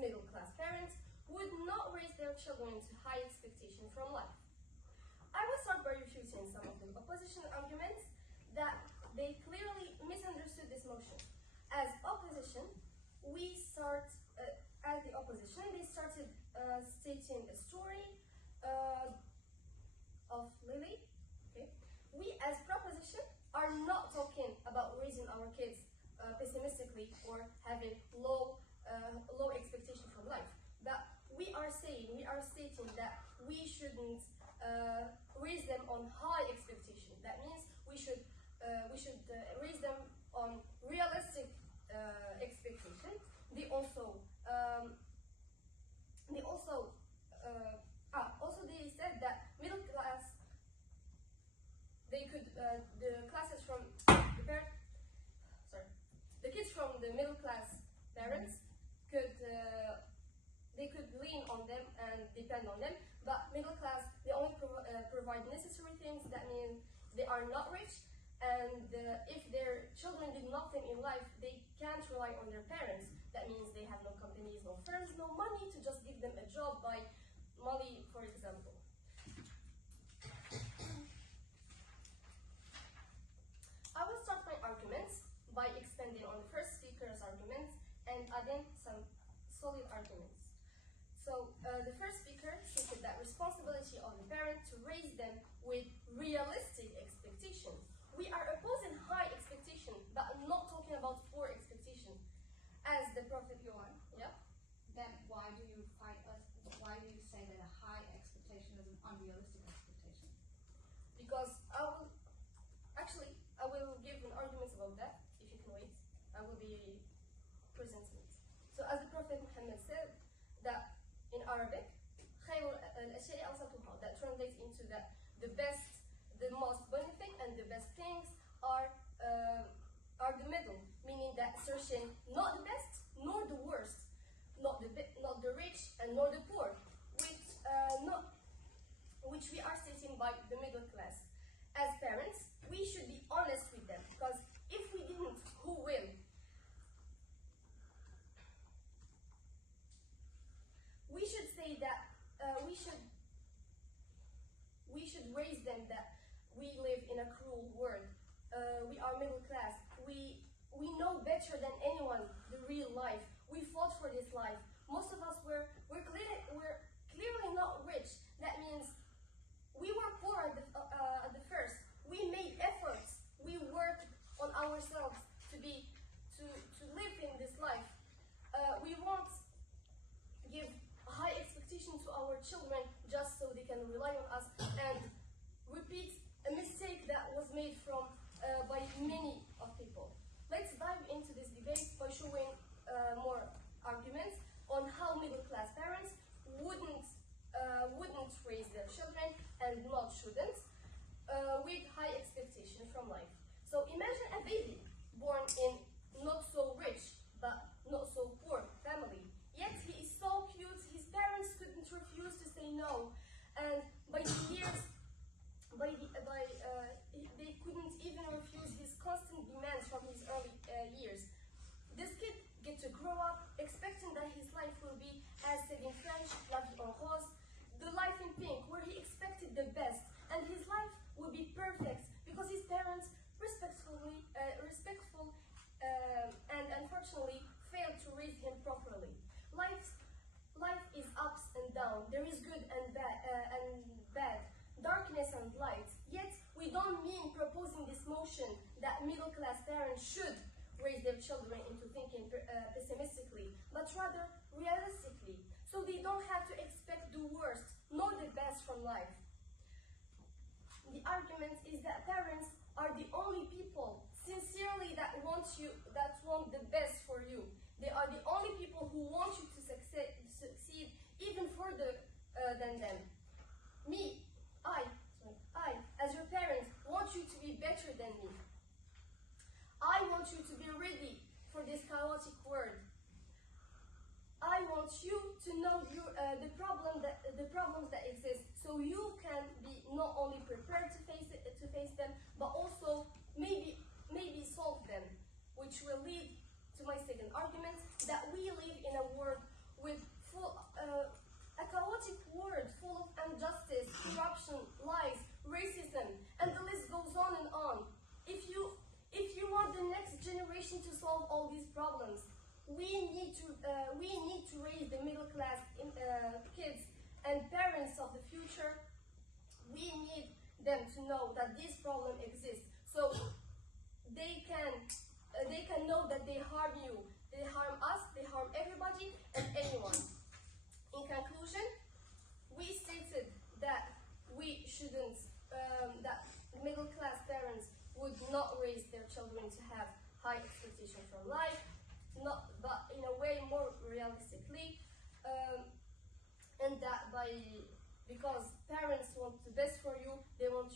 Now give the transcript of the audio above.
middle-class parents would not raise their children to high expectation from life. I will start by refuting some of the opposition arguments that they clearly misunderstood this motion. As opposition, they started stating a story of Lily. Okay? We, as proposition, are not talking about raising our kids pessimistically or having low expectation from life. But we are stating that we shouldn't raise them on high expectation. That means we should raise them on realistic expectation. They said that middle class, the kids from the middle class parents could lean on them and depend on them, but middle class, they only provide necessary things. That means they are not rich, and if their children did nothing in life, they can't rely on their parents. That means they have no companies, no firms, no money to just give them a job by Mali, for example. I will start my arguments by expanding on the first speaker's arguments and adding some solid arguments. So the first speaker stated that responsibility of the parent to raise them with realistic expectation. We are opposing high expectation, but not talking about poor expectation. As the Prophet Yohan, yeah? Then why do you fight us? Why do you say that a high expectation is an unrealistic expectation? Because I will give an argument about that, if you can wait. I will be presenting it. So as the Prophet Muhammad said, that in Arabic, that translates into that the best, the most benefit and the best things are the middle, meaning that searching not the best nor the worst, not the rich and nor the poor, which we are stating by the middle class. As parents, we should be honest with them, because if we didn't, who will? We should say that we should raise them that we live in a cruel world. We are middle class. We know better than anyone the real life. We fought for this life. Most of us we're clearly not rich. That means we were poor at the first. We made efforts. We worked on ourselves to live in this life. We won't give a high expectation to our children just so they can rely on us and repeat a mistake that was made by many of people. Let's dive into this debate by showing more arguments on how middle-class parents wouldn't raise their children and not shouldn't with high expectation from life. So imagine a baby born in not so rich but not so poor family. Yet he is so cute, his parents couldn't refuse to say no, and by the years, they couldn't even refuse his constant demands from his early years. This kid gets to grow up expecting that his life will be, as said in French, la vie en rose, the life in pink, where he expected the best, and his life will be perfect because his parents respectful and unfortunately failed to raise him properly. Life is ups and downs. There is good and bad, darkness and light. Yet we don't mean proposing this motion that middle-class parents should raise their children into thinking pessimistically, but rather realistically, so they don't have to expect the worst nor the best from life. The argument is that parents are the only people sincerely that want the best for you. They are the only people who want you to succeed even further than them. I, as your parent, want you to be better than me. I want you to be ready for this chaotic world. I want you to know the problems that exist, so you can be not only prepared to face them, but also maybe solve them, which will lead to my second argument, that we live in a world with all these problems. We need to raise the middle class kids and parents of the future. We need them to know that this problem exists, so they can know that they harm you, they harm us, they harm everybody and anyone. In conclusion, we stated that we shouldn't, that middle class parents would not raise their children to have high expectations from life, but in a way more realistically, and that because parents want the best for you, they want